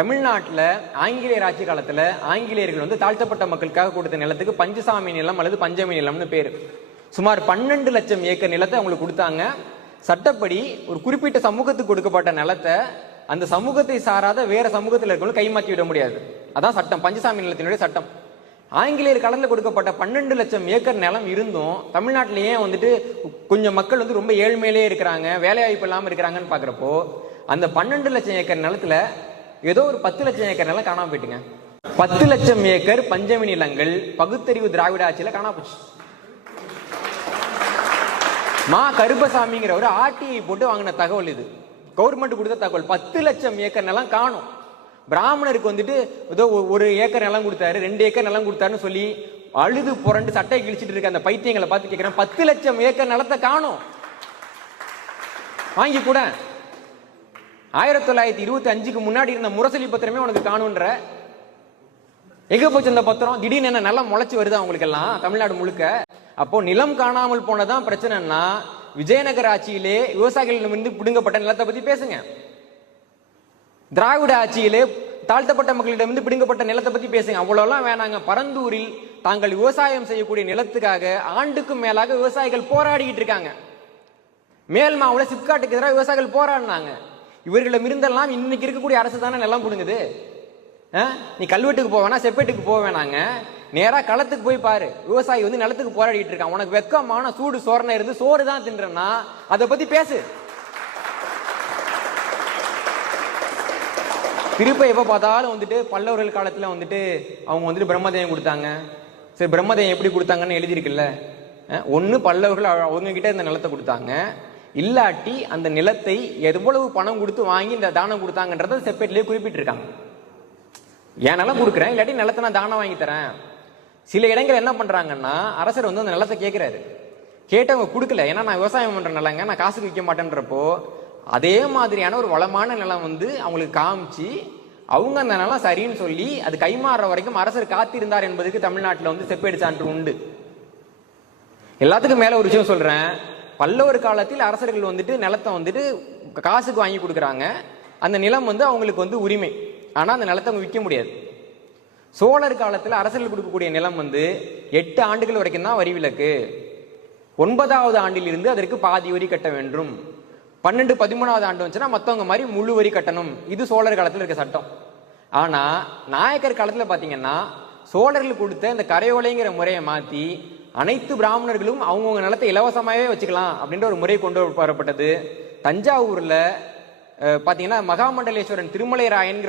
தமிழ்நாட்டில் ஆங்கிலேயர் ஆட்சி காலத்தில் ஆங்கிலேயர்கள் வந்து தாழ்த்தப்பட்ட மக்களுக்காக கொடுத்த நிலத்துக்கு பஞ்சசாமி நிலம் அல்லது பஞ்சமி நிலம்னு பேர். சுமார் பன்னெண்டு லட்சம் ஏக்கர் நிலத்தை அவங்களுக்கு கொடுத்தாங்க. சட்டப்படி ஒரு குறிப்பிட்ட சமூகத்துக்கு கொடுக்கப்பட்ட நிலத்தை அந்த சமூகத்தை சாராத வேற சமூகத்தில் இருக்கவங்களும் கைமாற்றி விட முடியாது. அதான் சட்டம். பஞ்சசாமி நிலத்தினுடைய சட்டம். ஆங்கிலேயர் காலத்தில் கொடுக்கப்பட்ட பன்னெண்டு லட்சம் ஏக்கர் நிலம் இருந்தும் தமிழ்நாட்டில் ஏன் வந்துட்டு கொஞ்சம் மக்கள் வந்து ரொம்ப ஏழ்மையிலே இருக்கிறாங்க வேலை வாய்ப்பு இல்லாமல் இருக்கிறாங்கன்னு பார்க்குறப்போ அந்த பன்னெண்டு லட்சம் ஏக்கர் நிலத்துல ஏதோ ஒரு பத்து லட்சம் ஏக்கர் நிலம் காணாம போயிட்டுங்க. பத்து லட்சம் ஏக்கர் பஞ்சமி நிலங்கள் பகுத்தறிவு திராவிட ஆட்சியில காணாம போச்சு. மா கருப்பசாமிங்கிற ஒரு ஆர்டிஐ போட்டு வாங்கின தகவல் இது. கவர்மெண்ட் கொடுத்த தகவல். பத்து லட்சம் ஏக்கர் நிலம் காணும். பிராமணருக்கு வந்துட்டு ஏதோ ஒ- ஒரு ஏக்கர் நிலம் கொடுத்தாரு ரெண்டு ஏக்கர் நிலம் கொடுத்தாருன்னு சொல்லி அழுது புரண்டு சட்டை கிழிச்சிட்டு இருக்க அந்த பைத்தியங்களை பார்த்து கேட்கிறேன் பத்து லட்சம் ஏக்கர் நிலத்தை காணும். வாங்கி கூட ஆயிரத்தி தொள்ளாயிரத்தி இருபத்தி அஞ்சுக்கு முன்னாடி இருந்த முரசொலி பத்திரமே உனக்கு காணுன்ற. எங்க போச்சு இந்த பத்திரம்? திடீர்னு என்ன நல்லா முளைச்சு வருது அவங்களுக்கு எல்லாம் தமிழ்நாடு முழுக்க. அப்போ நிலம் காணாமல் போனதான் பிரச்சனைன்னா விஜயநகர ஆட்சியிலே விவசாயிகளிடமிருந்து பிடுங்கப்பட்ட நிலத்தை பத்தி பேசுங்க. திராவிட ஆட்சியிலே தாழ்த்தப்பட்ட மக்களிடமிருந்து பிடுங்கப்பட்ட நிலத்தை பத்தி பேசுங்க. அவ்வளவுலாம் வேணாங்க. பரந்தூரில் தாங்கள் விவசாயம் செய்யக்கூடிய நிலத்துக்காக ஆண்டுக்கும் மேலாக விவசாயிகள் போராடிக்கிட்டு இருக்காங்க. மேல் சிப்காட்டுக்கு எதிராக விவசாயிகள் போராடினாங்க. இவர்களிடம் இருந்தெல்லாம் இன்னைக்கு இருக்கக்கூடிய அரசு தானே நிலம் கொடுங்குது ஆ? நீ கல்வெட்டுக்கு போவேனா செப்பேட்டுக்கு போக வேணாங்க களத்துக்கு போய் பாரு. விவசாயி வந்து நிலத்துக்கு போராடிட்டு இருக்கான். உனக்கு வெக்கமான சூடு சோரணை இருந்து சோறு தான் தின்றனா அதை பத்தி பேசு. திருப்ப எப்ப பார்த்தாலும் வந்துட்டு பல்லவர்கள் காலத்துல வந்துட்டு அவங்க வந்துட்டு பிரம்மதேயம் கொடுத்தாங்க. சரி பிரம்மதேயம் எப்படி கொடுத்தாங்கன்னு எழுதியிருக்குல்ல? அஹ், பல்லவர்கள் அவங்க கிட்ட இந்த நிலத்தை கொடுத்தாங்க. இல்லாட்டி அந்த நிலத்தை எவ்வளவு பணம் கொடுத்து வாங்கி இந்த தானம் கொடுத்தாங்கன்றத செப்பேட்லயே குறிப்பிட்டிருக்காங்க. என் நிலம் கொடுக்குறேன் இல்லாட்டி நிலத்தை நான் தானம் வாங்கி தரேன். சில இடங்கள் என்ன பண்றாங்கன்னா அரசர் வந்து அந்த நிலத்தை கேட்கிறாரு கேட்டவங்க கொடுக்கல. ஏன்னா நான் விவசாயம் பண்ணுற நிலங்க நான் காசுக்கு விற்க மாட்டேன்றப்போ அதே மாதிரியான ஒரு வளமான நிலம் வந்து அவங்களுக்கு காமிச்சு அவங்க அந்த நிலம் சரின்னு சொல்லி அது கைமாறுற வரைக்கும் அரசர் காத்திருந்தார் என்பதுக்கு தமிழ்நாட்டில் வந்து செப்பேடு சான்று உண்டு. எல்லாத்துக்கும் மேல ஒரு விஷயம் சொல்றேன். பல்லவர் காலத்தில் அரசர்கள் வந்துட்டு நிலத்தை வந்துட்டு காசுக்கு வாங்கி கொடுக்குறாங்க. அந்த நிலம் வந்து அவங்களுக்கு வந்து உரிமை. ஆனால் அந்த நிலத்தை அவங்க விற்க முடியாது. சோழர் காலத்தில் அரசர்கள் கொடுக்கக்கூடிய நிலம் வந்து எட்டு ஆண்டுகள் வரைக்கும் தான் வரி விலக்கு. ஒன்பதாவது ஆண்டில் இருந்து அதற்கு பாதி வரி கட்ட வேண்டும். பன்னெண்டு பதிமூணாவது ஆண்டு வந்துச்சுன்னா மற்றவங்க மாதிரி முழு வரி கட்டணும். இது சோழர் காலத்தில் இருக்க சட்டம். ஆனால் நாயக்கர் காலத்தில் பார்த்தீங்கன்னா சோழர்கள் கொடுத்த இந்த கரையோலைங்கிற முறையை மாற்றி அனைத்து பிராமணர்களும் அவங்கவுங்க நிலத்தை இலவசமாவே வச்சுக்கலாம் அப்படின்ற ஒரு முறை கொண்டு வரப்பட்டது. தஞ்சாவூர்ல பார்த்தீங்கன்னா பாத்தீங்கன்னா மகாமண்டலேஸ்வரன் திருமலை ராயன்கிற